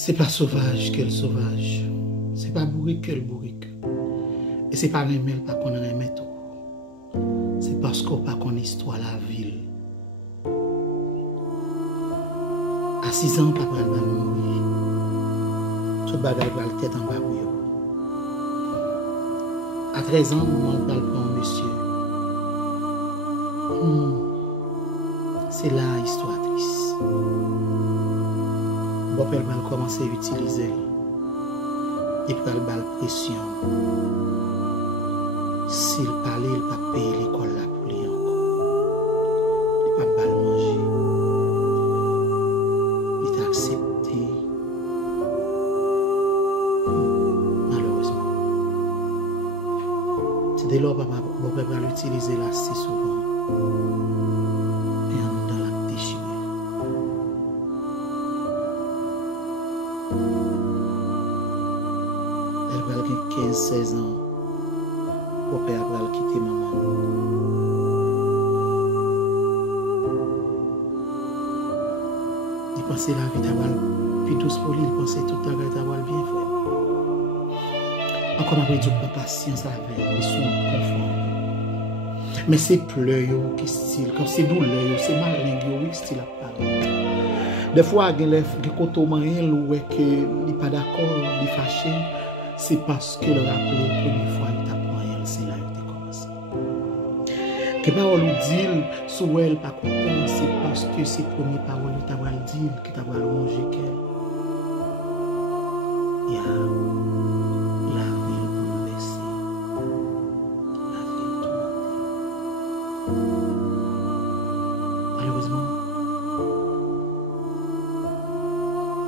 C'est pas sauvage que le sauvage. C'est pas bourrique que le bourrique. Et c'est pas remel pas qu'on remet tout. C'est parce qu'on pas qu'on histoire la ville. À 6 ans, papa va mourir. Tout bagage va le tête en bas. À 13 ans, maman va le prendre monsieur. C'est là histoire triste. Bon père va commencer à utiliser. Il prend le bal pression. S'il parlait, il ne pas payer l'école là pour lui encore. Il ne pas bal manger. Il t'a accepté. Malheureusement. C'est dès lors que mon père va l'utiliser là si souvent. Et on dans la déchirée. Elle va avoir 15-16 ans. Mon père va le quitter maman. Il pensait la vie d'avoir plus douce pour lui, il pensait toute la vie d'avoir bien fait. Encore après, Dieu prend patience avec lui, son confort. Mais c'est pleurs qui style, comme c'est douleur, c'est malin qui style à parler. Des fois, il y a des côtés où il n'est pas d'accord, il est fâché. C'est parce que le rappel, la première fois, il t'a pris, c'est là qu'il a commencé. Que parole ou dit, sous elle, pas content, c'est parce que ces premières paroles, il t'a dit, qu'il t'a rongé qu'elle. Il y a la ville bouleversée, la ville tourmentée. Malheureusement,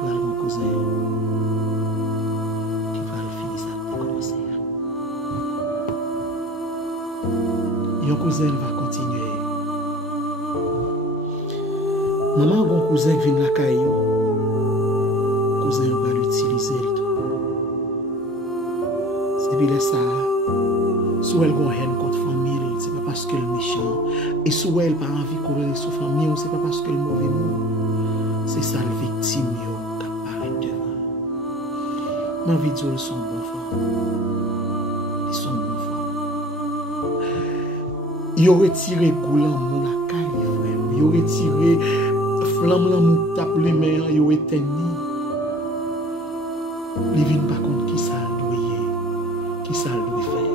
là, mon cousin, mon cousin va continuer. Maman, mon cousin vient la caillou. Cousin va l'utiliser le tout. C'est depuis ça. Soit elle a une haine contre famille, c'est pas parce qu'elle est méchant. Et soit elle n'a pas envie de courir sur famille, c'est pas parce qu'elle est mauvais mot. C'est ça le victime qui apparaît devant. Ma vie dit son bon femme. Ils sont bons. Il a retiré goulan mon la caille, frère. Il a retiré flamme la mon tape les mains, il a éteint. Il vient pas contre qui ça doit, qui ça doit faire.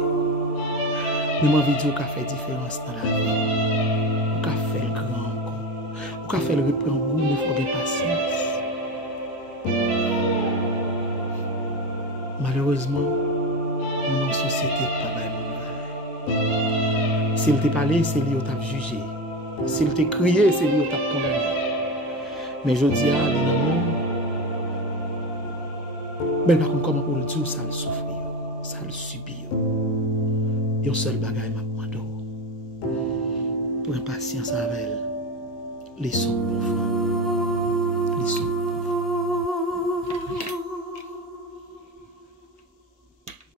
Mais moi, vidéo qui a fait différence dans la vie. Ou qui a fait le grand encore. Ou qui a fait le reprendre goût, mais il faut de patience. Malheureusement, dans la société, pas mal. S'il t'a parlé, c'est lui qui t'a jugé. S'il t'a crié, c'est lui qui t'a condamné. Mais je dis à l'énorme, mais par contre, comment pour le dire, ça le souffre, ça le subit. Il y a un seul bagage m'a demandé. Pour patience avec elle, laissons pour femme, laissons.